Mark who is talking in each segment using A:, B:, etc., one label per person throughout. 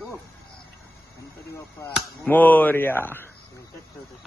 A: तू गणपती बाप्पा
B: मोर्या
A: ह्याच्यात ठेवतोस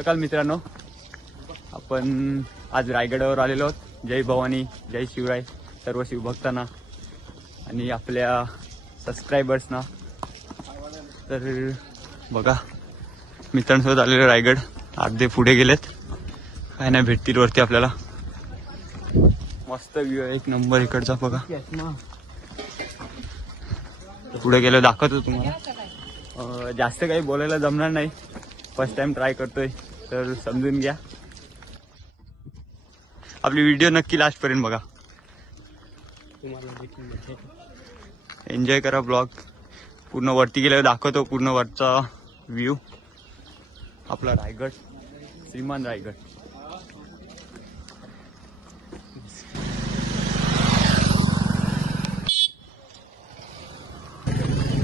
B: सकाळ मित्रांनो. आपण आज रायगडावर आलेलो आहोत. जय भवानी जय शिवराय सर्व शिवभक्तांना आणि आपल्या सबस्क्रायबर्सना तर बघा मित्रांसोबत आलेलो रायगड. अर्धे पुढे गेलेत. काय नाही भेटतील वरती आपल्याला. मस्त व्ह्यू आहे. एक नंबर इकडचा बघा. पुढे गेलो दाखवतो तुम्हाला. जास्त काही बोलायला जमणार नाही. फर्स्ट टाइम ट्राय करतोय. तर समजून घ्या. आपली व्हिडिओ नक्की लास्ट पर्यंत बघा. एन्जॉय करा ब्लॉग पूर्ण वरती गेल्यावर दाखवतो पूर्ण वरचा व्ह्यू आपला रायगड श्रीमान रायगड.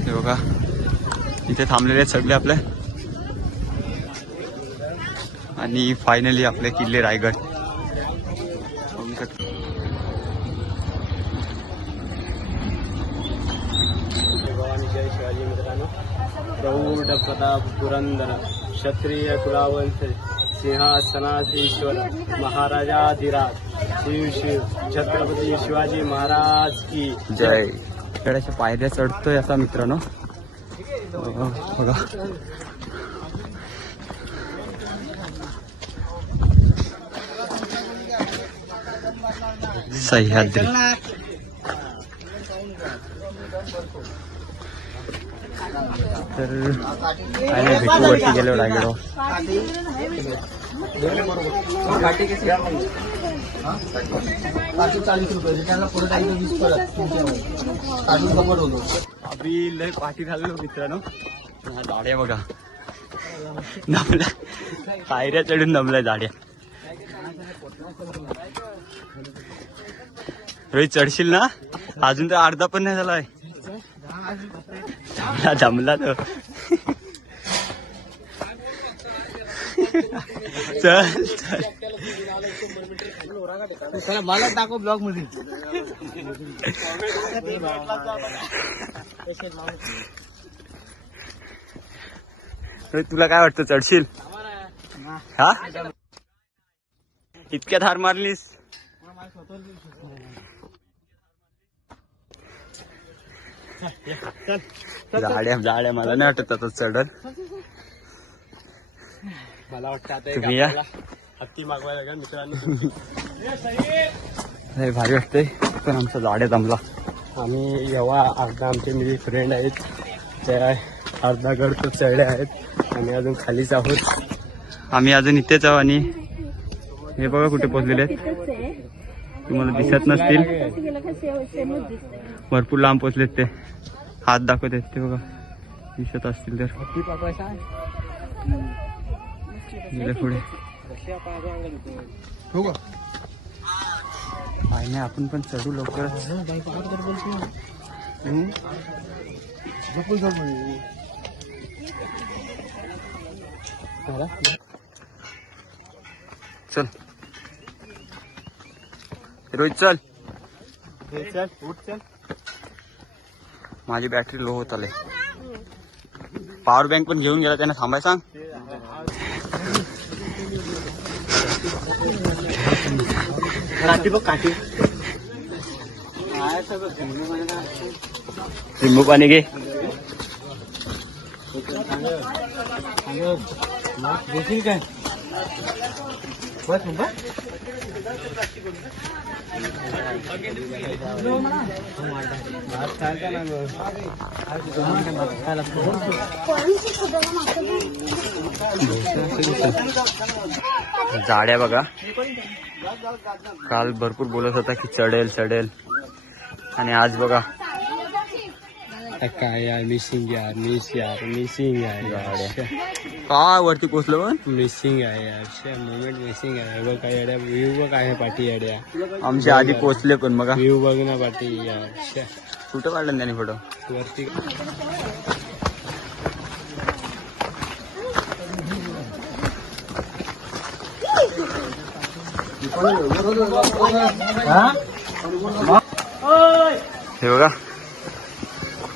B: बघा इथे थांबलेले आहेत सगळे आपले. आणि फायनली आपले किल्ले रायगड. बघू शकता.
A: भवानी जय शिवाजी मित्रांनो प्रौढ प्रताप पुरंदर क्षत्रिय कुलावंत सिंहासनाधीश्वर महाराजाधिराज शिव शिव छत्रपती शिवाजी महाराज की
B: जय. गडाच्या पायऱ्या चढतोय असा मित्रांनो. बघा. सह्याद्री. तर काय नाही भेटू वरती गेलो
A: होतो
B: आम्ही लय पाठी झालेलो मित्रांनो. झाड्या बघा. दमल्या पायऱ्या चढून दमल्या झाड्या रोहित चढशील ना? अजून तर अर्धा पण नाही झालाय. जमला जमला तो. चल चल.
A: मला दाखव
B: ब्लॉगमध्ये. तुला काय वाटतं चढशील? हा? इतक्यात हार मारलीस. झाड्या झाड्या मला नाही वाटत आता चढल.
A: मला वाटतं आता
B: तुम्ही या.
A: हत्ती मागवायला मित्रांनो.
B: लय भारी वाटतंय. पण आमचा झाड्या जमला
A: आम्ही जेव्हा अर्धा आमचे मी फ्रेंड आहेत. त्या अर्धा गड तर चढले आहेत. आणि अजून खालीच आहोत.
B: आम्ही अजून इथेच आहोत आणि हे बघा कुठे पोहोचलेले आहेत. तुम्हाला दिसत नसतील. भरपूर लांब पोहोचलेत ते. हात दाखवत आहेत ते बघा. दिसत असतील तर. पुढे.
A: हो का?
B: आणि आपण पण चढू?
A: आला?
B: चल. रोहित चल.
A: हे चल उठ चल.
B: माझी बॅटरी लो होत आले पॉवर बँक पण घेऊन गेला त्याने थांबाय सांग.
A: काठी बघ काठी.
B: लिंबू पाणी घे.
A: काय
B: जाड्या बघा. काल भरपूर बोलत होता की चढेल चढेल. आणि आज बघा
A: काय यार मिसिंग यार मिस यार मिसिंग आहे
B: गाड्या. का वरती पोचलो पण?
A: मिसिंग आहे यार मुवमेंट मिसिंग आहे बघ काय येड्या व्ह्यू बघ आहे पाठी येड्या.
B: आमच्या आधी पोचले पण बघा.
A: व्ह्यू बघ ना पाठी यार.
B: कुठं काढलं त्याने फोटो
A: वरती.
B: हे बघा.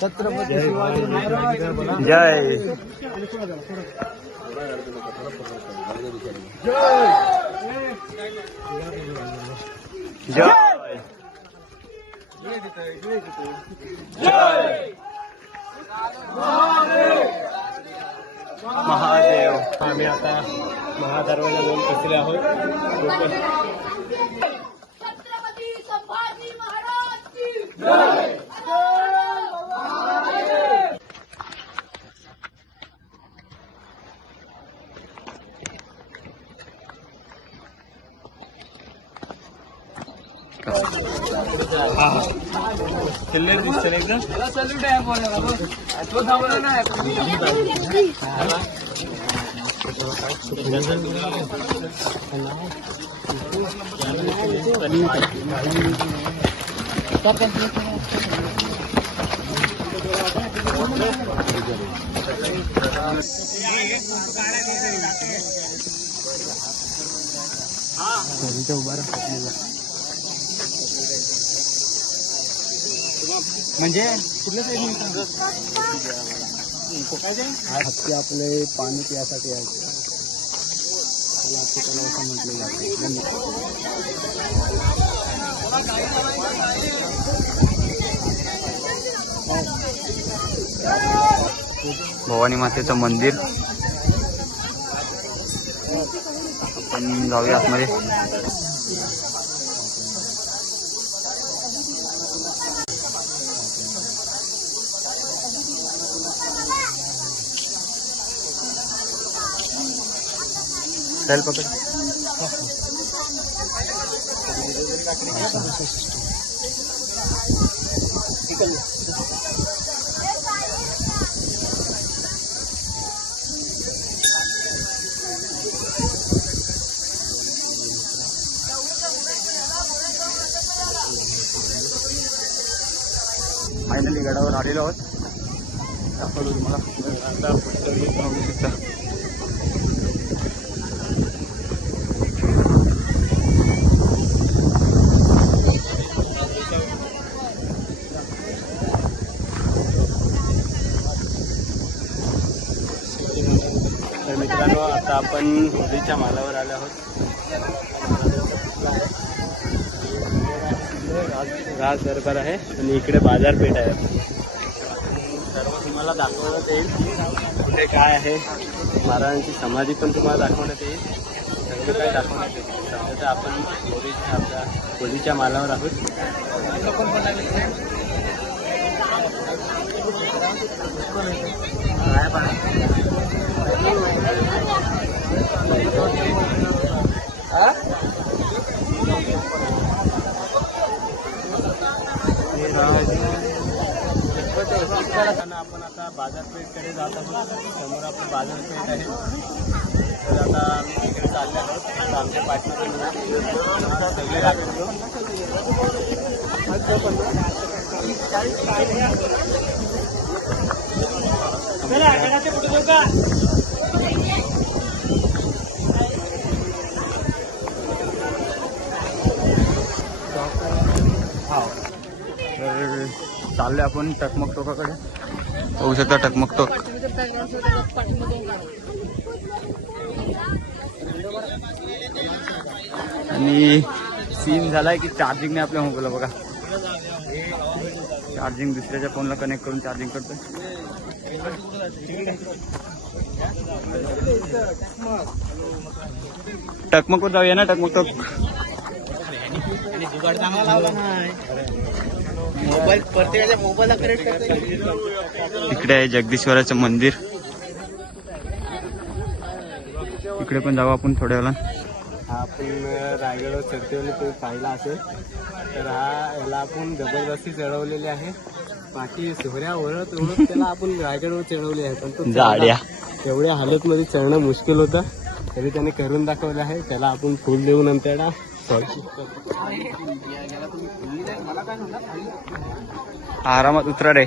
A: छत्रपती शिवाजी महाराज
B: जय जय महादेव
A: आम्ही आता महादरवाजा जाऊन पोचले आहोत. लोकं-
C: छत्रपती संभाजी महाराज की
A: चिल्लर दिसतं ना एकदम
B: म्हणजे
A: हत्ती आपले पाणी पियासाठी आहे. त्याला आपल्याला असं म्हटलं जातं.
B: भवानी मातेचं मंदिर. आपण जाऊया आतमध्ये. चल पकड फायनली गडावर आलेलो आहोत. दाखवतो तुम्हाला आता पुढचं view बघू शकता
A: तर मित्रांनो आता आपण होळीच्या मालावर आलो आहोत. राज- राज दरबार आहे आणि इकडे बाजारपेठ आहे. सर्व तुम्हाला दाखवण्यात येईल. कुठे काय आहे महाराजांची समाधी पण तुम्हाला दाखवण्यात येईल. सगळं काय दाखवण्यात येईल. सध्या तर आपण होळीच्या आपल्या होळीच्या मालावर आहोत. आपण आता बाजारपेठकडे जात आहोत समोर आपलं आता आम्ही तिकडे चालले आहोत आमच्या दाखवतो
B: तर चाललोय आपण टकमक टोकाकडे बघू शकता टकमक टोक आणि सीन झालाय की चार्जिंग नाही आपल्या मोबाईलला बघा. चार्जिंग दुसऱ्याच्या फोनला कनेक्ट करून चार्जिंग करतोय. टकमक जाऊया ना टकमक टोक
A: मोबाईल प्रत्येकाच्या मोबाईलला
B: इकडे आहे जगदीश्वराचं मंदिर. इकडे पण जाऊ आपण थोड्या वेळा
A: हा आपण रायगड चढतेवली पाहिला असेल. तर हा याला आपण जबरदस्ती चढवलेली आहे. बाकी सोहऱ्या ओढत त्याला आपण रायगडवर चढवले आहे. पण तो.
B: जाड्या.
A: एवढ्या हालत मध्ये चढणं मुश्किल होतं. तरी त्याने करून दाखवलं आहे. त्याला आपण फुल देऊन आणि त्याला
B: आरामात उतरा रे.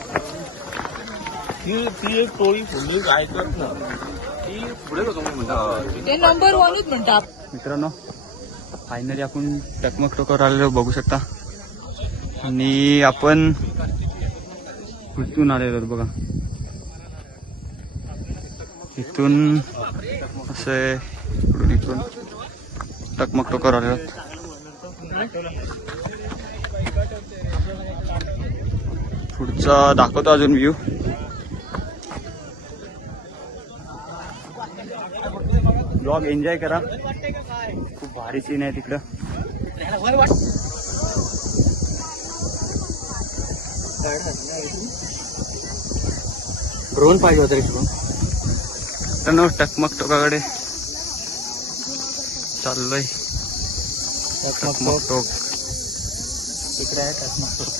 C: ते नंबर वनच म्हणतात.
B: मित्रांनो फायनली आपण टकमक टोकावर आलेलो बघू शकता. आणि आपण इथून आलेलो बघा. इथून असे इकडून इकडून टकमक टोकावर आलेलो पुढचा दाखवतो अजून व्ह्यू ब्लॉग एन्जॉय करा. खूप भारी सीन आहे तिकडं.
A: ड्रोन पाहिजे होता रे शुभम
B: मित्रांनो टकमक टोकाकडे. चाललोय. टकमक टोक.
A: इकडे आहे टकमक टोक.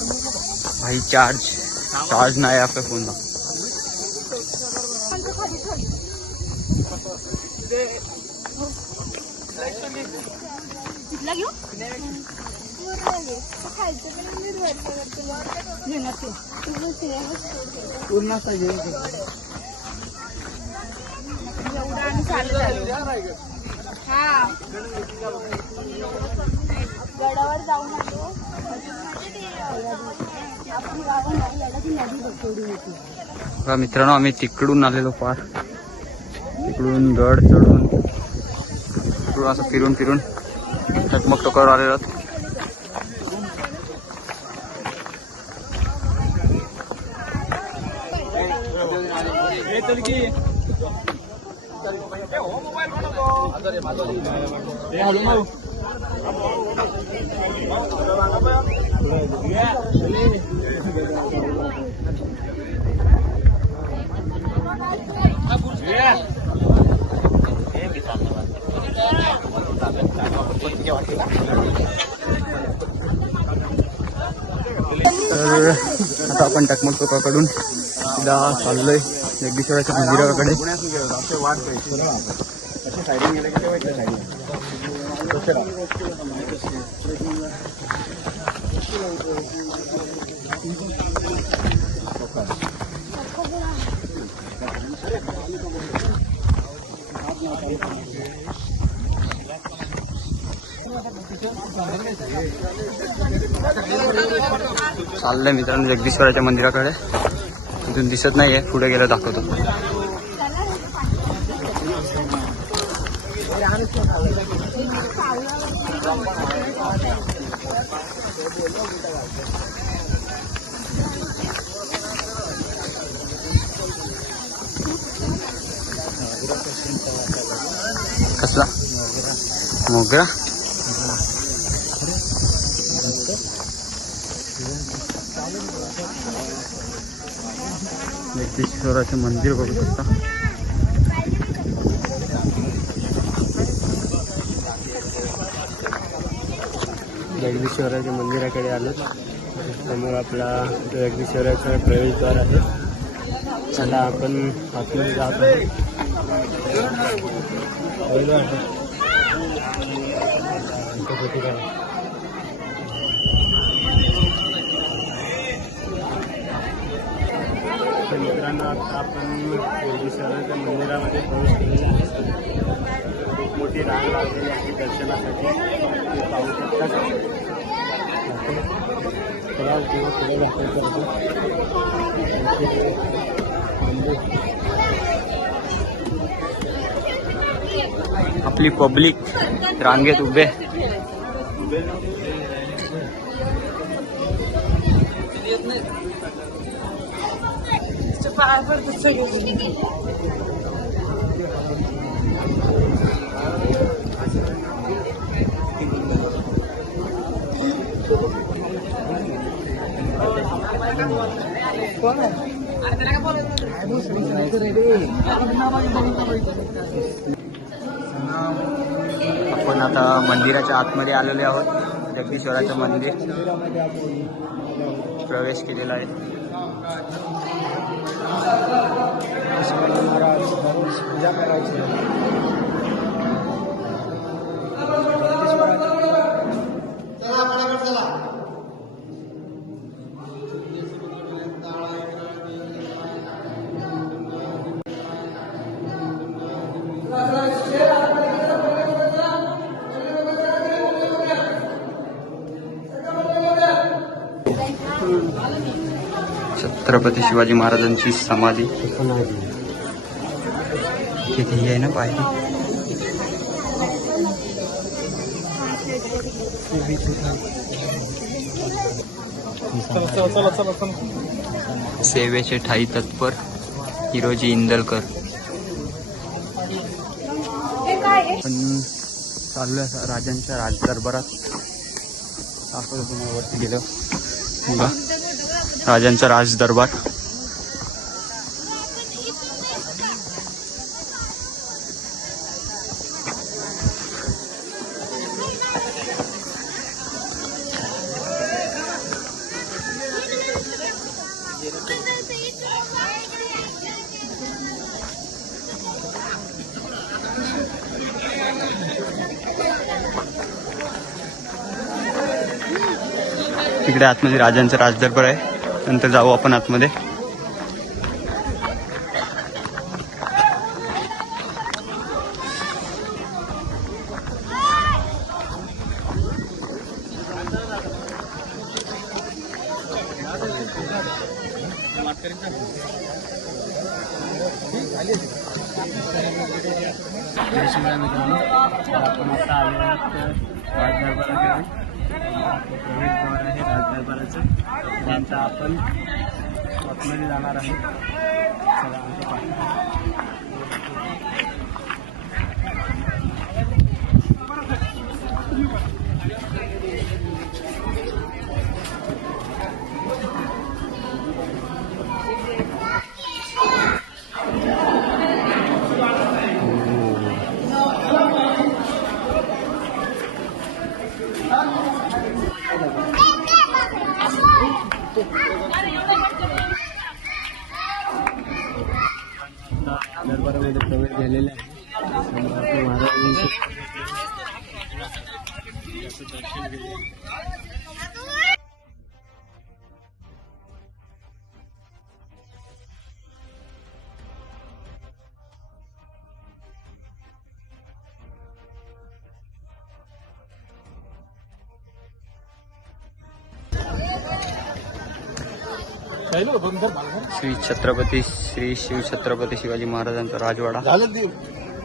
B: भाई चार्ज चार्ज नाही आपल्या फोनला
C: कुठला गडावर जाऊन आलो आपण गावाला नाही आला ती नदी बघा
B: मित्रांनो आम्ही तिकडून आलेलो पार तिकडून गड चढून तिकडून असं फिरून फिरून टकमक टोकावर आलेलो आहोत. तर आता आपण आपण टकमक चौकाकडून सीधा चाललोय जगदीश्वराच्या मंदिराकडे चाललंय मित्रांनो जगदीश्वराच्या मंदिराकडे. इथून दिसत नाहीये पुढे गेलं दाखवतो. कसला? मोगरा. जगदीश्वराचे मंदिर बघू शकता.
A: जगदीश्वराच्या मंदिराकडे आलो. समोर आपला जगदीश्वराचा प्रवेशद्वार आहे. त्याला आपण आपण जात आहोत मित्रांनो आता आपण जगदीश्वराच्या मंदिरामध्ये प्रवेश केलेला आहे. खूप मोठी रांग लागलेली आहे दर्शनासाठी. पाहू शकता थोडा दिवस पुढे दाखवायचं होतं
B: आपली पब्लिक रांगेत उभे. आपण आता मंदिराच्या आतमध्ये आलेले आहोत. जगदीश्वराचं मंदिर प्रवेश केलेला आहे. छत्रपती शिवाजी महाराजांची समाधी. किती आहे ना पाहिजे सेवेचे ठाई तत्पर हिरोजी इंदलकर. पण चालू आहे राजांच्या राजदरबारात. दरबारात वरती गेलं. बघा राजांचा राज दरबार तिकडे आतमध्ये राजांचा राजदरबार आहे. नंतर जाऊ आपण आतमध्ये. श्री छत्रपती श्री शिव छत्रपती शिवाजी महाराजांचा राजवाडा.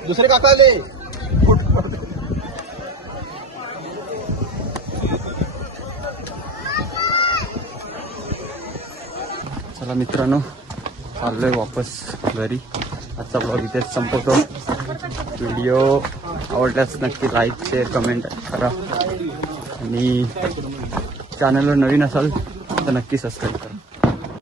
A: दुसरे काका आले.
B: चला मित्रांनो चाललोय वापस घरी. आजचा ब्लॉग इथेच संपवतो. व्हिडिओ आवडल्यास नक्की लाईक शेअर कमेंट करा. आणि चॅनलवर नवीन असाल तर नक्की सबस्क्राईब करा.